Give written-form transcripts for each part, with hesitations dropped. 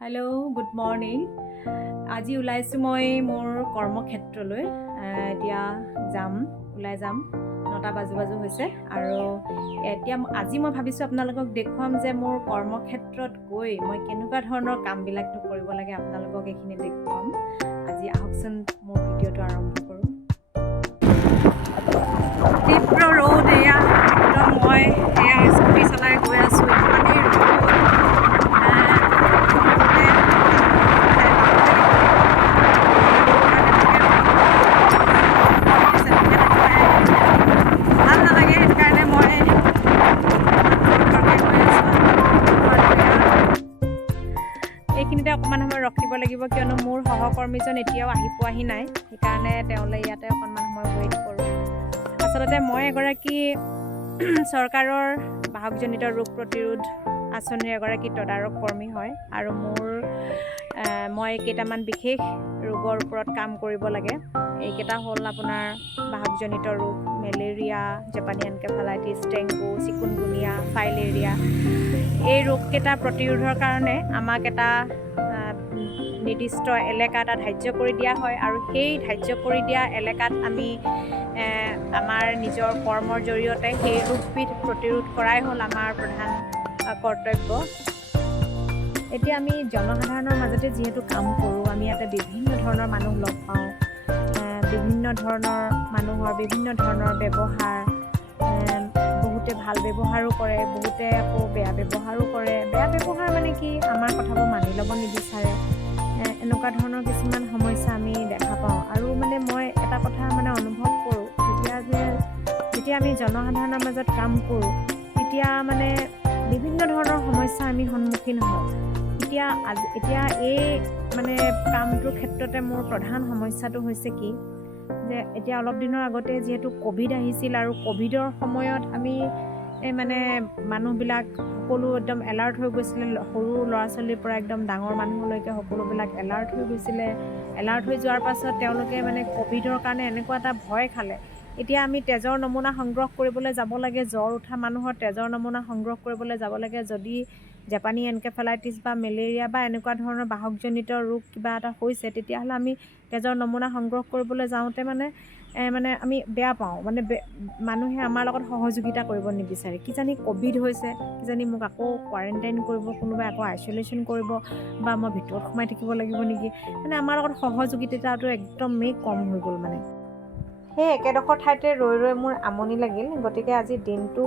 Hello' good morning. আজি ওলাইছোঁ মই মোৰ কৰ্মক্ষেত্ৰলৈ। এতিয়া ওলাই যাম 9টা বাজু হৈছে আৰু আজি মই ভাবিছোঁ আপোনালোকক দেখুৱাম যে মোৰ কৰ্মক্ষেত্ৰত গৈ মই কেনেকুৱা ধৰণৰ কামবিলাকটো কৰিব লাগে আপোনালোকক এইখিনি দেখুৱাম। আজি আহকচোন মোৰ ভিডিঅ'টো আৰম্ভ কৰোঁ। তীব্ৰ ৰ'দ একদম মই স্কুটি চলাই গৈ আছোঁ। ইমানেই ৰ'দ ভাল নালাগে, সেইটো কাৰণে মই এইখিনিতে অকণমান সময় ৰখিব লাগিব, কিয়নো মোৰ সহকৰ্মীজন এতিয়াও আহি পোৱাহি নাই। সেইকাৰণে তেওঁলৈ ইয়াতে অকণমান সময় ৱেইট কৰোঁ। আচলতে মই এগৰাকী চৰকাৰৰ বাহকজনিত ৰোগ প্ৰতিৰোধ আঁচনিৰ এগৰাকী তদাৰক কৰ্মী হয় আৰু মই কেইটামান বিশেষ ৰোগৰ ওপৰত কাম কৰিব লাগে। এইকেইটা হ'ল আপোনাৰ বাহকজনিত ৰোগ, মেলেৰিয়া, জাপানী এনকেফেলাইটিছ, ডেংগু, চিকুনগুনিয়া, ফাইলেৰিয়া। এই ৰোগকেইটা প্ৰতিৰোধৰ কাৰণে আমাক এটা নিৰ্দিষ্ট এলেকা এটা ধাৰ্য কৰি দিয়া হয় আৰু সেই ধাৰ্য কৰি দিয়া এলেকাত আমি আমাৰ নিজৰ কৰ্মৰ জৰিয়তে সেই ৰোগবিধ প্ৰতিৰোধ কৰাই হ'ল আমাৰ প্ৰধান কৰ্তব্য। এতিয়া আমি জনসাধাৰণৰ মাজতে যিহেতু কাম কৰোঁ, আমি ইয়াতে বিভিন্ন ধৰণৰ মানুহ লগ পাওঁ। বিভিন্ন ধৰণৰ মানুহৰ বিভিন্ন ধৰণৰ ব্যৱহাৰ, বহুতে ভাল ব্যৱহাৰো কৰে, বহুতে আকৌ বেয়া ব্যৱহাৰো কৰে। বেয়া ব্যৱহাৰ মানে কি, আমাৰ কথাবোৰ মানি ল'ব নিবিচাৰে। এনেকুৱা ধৰণৰ কিছুমান সমস্যা আমি দেখা পাওঁ আৰু মই এটা কথা অনুভৱ কৰোঁ, যেতিয়া আমি জনসাধাৰণৰ মাজত কাম কৰোঁ, তেতিয়া বিভিন্ন ধৰণৰ সমস্যা আমি সন্মুখীন হওঁ। এতিয়া এই কামটোৰ ক্ষেত্ৰতে মোৰ প্ৰধান সমস্যাটো হৈছে কি, যে এতিয়া অলপ দিনৰ আগতে যিহেতু ক'ভিড আহিছিল আৰু ক'ভিডৰ সময়ত আমি মানুহবিলাক সকলো একদম এলাৰ্ট হৈ গৈছিলে। সৰু ল'ৰা ছোৱালীৰ পৰা একদম ডাঙৰ মানুহলৈকে সকলোবিলাক এলাৰ্ট হৈ গৈছিলে। এলাৰ্ট হৈ যোৱাৰ পাছত তেওঁলোকে ক'ভিডৰ কাৰণে এনেকুৱা এটা ভয় খালে। এতিয়া আমি তেজৰ নমুনা সংগ্ৰহ কৰিবলৈ যাব লাগে, জ্বৰ উঠা মানুহৰ তেজৰ নমুনা সংগ্ৰহ কৰিবলৈ যাব লাগে। যদি জাপানী এনকেফেলাইটিছ বা মেলেৰিয়া বা এনেকুৱা ধৰণৰ বাহকজনিত ৰোগ কিবা এটা হৈছে, তেতিয়াহ'লে আমি তেজৰ নমুনা সংগ্ৰহ কৰিবলৈ যাওঁতে আমি বেয়া পাওঁ। মানুহে আমাৰ লগত সহযোগিতা কৰিব নিবিচাৰে। কিজানি ক'ভিড হৈছে, কিজানি মোক আকৌ কোৱাৰেণ্টাইন কৰিব, কোনোবাই আকৌ আইচলেশ্যন কৰিব বা মই ভিতৰত সোমাই থাকিব লাগিব নেকি। আমাৰ লগত সহযোগিতাটো একদমেই কম হৈ গ'ল। সেই একেডোখৰ ঠাইতে ৰৈ মোৰ আমনি লাগিল। গতিকে আজি দিনটো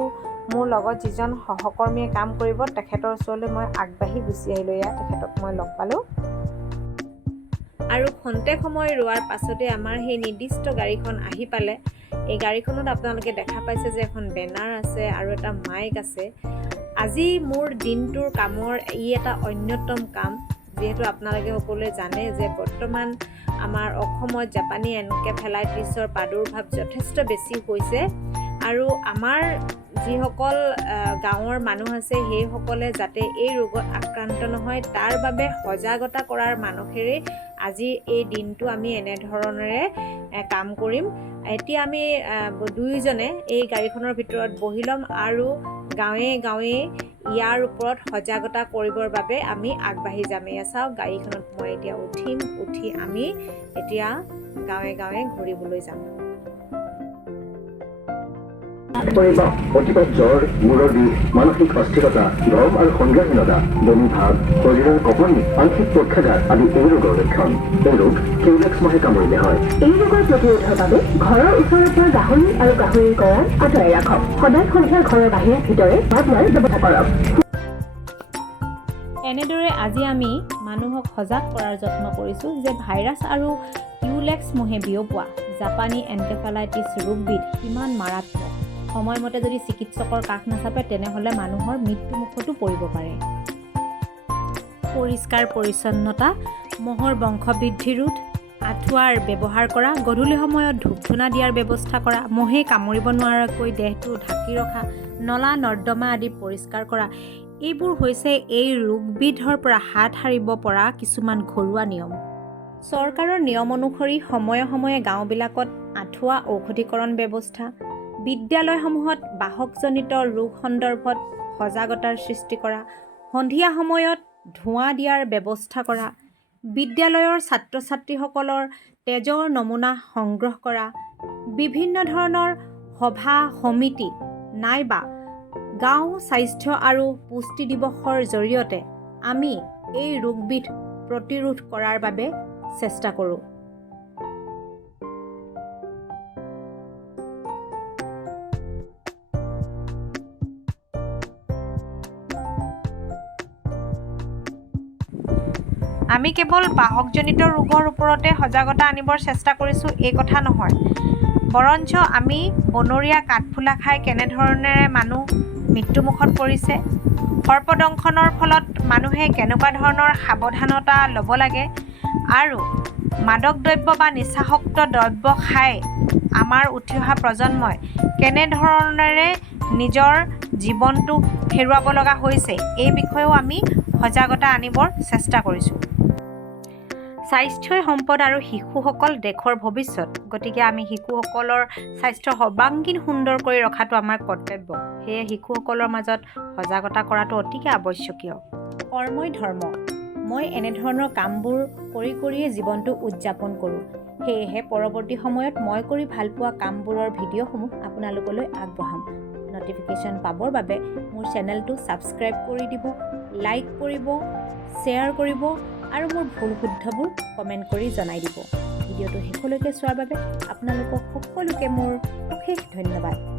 মোৰ লগত যিজন সহকৰ্মীয়ে কাম কৰিব, তেখেতৰ ওচৰলৈ মই আগবাঢ়ি গুচি আহিলোঁ। তেখেতক মই লগ পালোঁ আৰু খন্তেক সময় ৰোৱাৰ পাছতে আমাৰ সেই নিৰ্দিষ্ট গাড়ীখন আহি পালে। এই গাড়ীখনত আপোনালোকে দেখা পাইছে যে এখন বেনাৰ আছে আৰু এটা মাইক আছে। আজি মোৰ দিনটোৰ কামৰ এটা অন্যতম কাম, যিহেতু আপোনালোকে সকলোৱে জানে যে বৰ্তমান আমাৰ অসমত জাপানী এনকেফেলাইটিছৰ প্ৰাদুৰ্ভাৱ যথেষ্ট বেছি হৈছে আৰু আমাৰ যিসকল গাঁৱৰ মানুহ আছে, সেইসকলে যাতে এই ৰোগত আক্ৰান্ত নহয়, তাৰ বাবে সজাগতা কৰাৰ মানসেৰে আজি এই দিনটো আমি এনেধৰণেৰে কাম কৰিম। এতিয়া আমি দুয়োজনে এই গাড়ীখনৰ ভিতৰত বহি ল'ম আৰু গাঁৱে গাঁৱে ইয়াৰ ওপৰত সজাগতা কৰিবৰ বাবে আমি আগবাঢ়ি যাম। চাওক, গাড়ীখনত মই এতিয়া উঠি আমি এতিয়া গাঁৱে গাঁৱে ঘূৰিবলৈ যাম। অতিপাত জ্বৰ, মূৰৰ বিষ, মানসিক অস্থিৰতা, গৰম আৰু সংজ্ঞাহীনতা, বমি ভাৱ, শৰীৰৰ কঁপনি, আংশিক পক্ষাঘাত আদি এই ৰোগৰ লক্ষণ। এই ৰোগ কিউলেক্স মহে কামুৰিলে হয়। এই ৰোগৰ প্ৰতিৰোধৰ বাবে ঘৰৰ ওচৰত থকা গাহৰি আৰু গাহৰিৰ গঁৰাল আঁতৰাই ৰাখক। সদায় সন্ধিয়া ঘৰৰ বাহিৰে ভিতৰে ভাত ব্যৱহাৰ কৰক। এনেদৰে আজি আমি মানুহক সজাগ কৰাৰ যত্ন কৰিছোঁ যে ভাইৰাছ আৰু কিউলেক্স মহে বিয়পোৱা জাপানী এনকেফেলাইটিছ ৰোগবিধ কিমান মাৰাত্মক। সময়মতে যদি চিকিৎসকৰ কাষ নাচাপে, তেনেহ'লে মানুহৰ মৃত্যুমুখতো পৰিব পাৰে। পৰিষ্কাৰ পৰিচ্ছন্নতা, মহৰ বংশবৃদ্ধি ৰোধ, আঁঠুৱাৰ ব্যৱহাৰ কৰা, গধূলি সময়ত ধূপ ধূনা দিয়াৰ ব্যৱস্থা কৰা, মহে কামুৰিব নোৱাৰাকৈ দেহটো ঢাকি ৰখা, নলা নৰ্দমা আদি পৰিষ্কাৰ কৰা, এইবোৰ হৈছে এই ৰোগবিধৰ পৰা হাত সাৰিব পৰা কিছুমান ঘৰুৱা নিয়ম। চৰকাৰৰ নিয়ম অনুসৰি সময়ে সময়ে গাঁওবিলাকত আঁঠুৱা ঔষধীকৰণ ব্যৱস্থা, বিদ্যালয়সমূহত বাহকজনিত ৰোগ সন্দৰ্ভত সজাগতাৰ সৃষ্টি কৰা, সন্ধিয়া সময়ত ধোঁৱা দিয়াৰ ব্যৱস্থা কৰা, বিদ্যালয়ৰ ছাত্ৰ ছাত্ৰীসকলৰ তেজৰ নমুনা সংগ্ৰহ কৰা, বিভিন্ন ধৰণৰ সভা সমিতি নাইবা গাঁও স্বাস্থ্য আৰু পুষ্টি দিৱসৰ জৰিয়তে আমি এই ৰোগবিধ প্ৰতিৰোধ কৰাৰ বাবে চেষ্টা কৰোঁ। আমি কেৱল বাহকজনিত ৰোগৰ ওপৰতে সজাগতা আনিবৰ চেষ্টা কৰিছোঁ এই কথা নহয়, বৰঞ্চ আমি বনৰীয়া কাঠফুলা খাই কেনেধৰণেৰে মানুহ মৃত্যুমুখত পৰিছে, সৰ্পদংশনৰ ফলত মানুহে কেনেকুৱা ধৰণৰ সাৱধানতা ল'ব লাগে আৰু মাদক দ্ৰব্য বা নিচাসক্ত দ্ৰব্য খাই আমাৰ উঠি অহা প্ৰজন্মই কেনেধৰণেৰে নিজৰ জীৱনটো হেৰুৱাব লগা হৈছে এই বিষয়েও আমি সজাগতা আনিবৰ চেষ্টা কৰিছোঁ। স্বাস্থ্যই সম্পদ আৰু শিশুসকল দেশৰ ভৱিষ্যত, গতিকে আমি শিশুসকলৰ স্বাস্থ্য সৰ্বাংগীন সুন্দৰ কৰি ৰখাটো আমাৰ কৰ্তব্য। সেয়ে শিশুসকলৰ মাজত সজাগতা কৰাটো অতিকে আৱশ্যকীয়। কৰ্মই ধৰ্ম। মই এনেধৰণৰ কামবোৰ কৰিয়ে জীৱনটো উদযাপন কৰোঁ। সেয়েহে পৰৱৰ্তী সময়ত মই কৰি ভালপোৱা কামবোৰৰ ভিডিঅ'সমূহ আপোনালোকলৈ আগবঢ়াম। নটিফিকেশ্যন পাবৰ বাবে মোৰ চেনেলটো ছাবস্ক্ৰাইব কৰি দিব, লাইক কৰিব, শ্বেয়াৰ কৰিব আৰু মোৰ ভুল শুদ্ধবোৰ কমেণ্ট কৰি জনাই দিব। ভিডিঅ'টো শেষলৈকে চোৱাৰ বাবে আপোনালোকক সকলোকে মোৰ অশেষ ধন্যবাদ।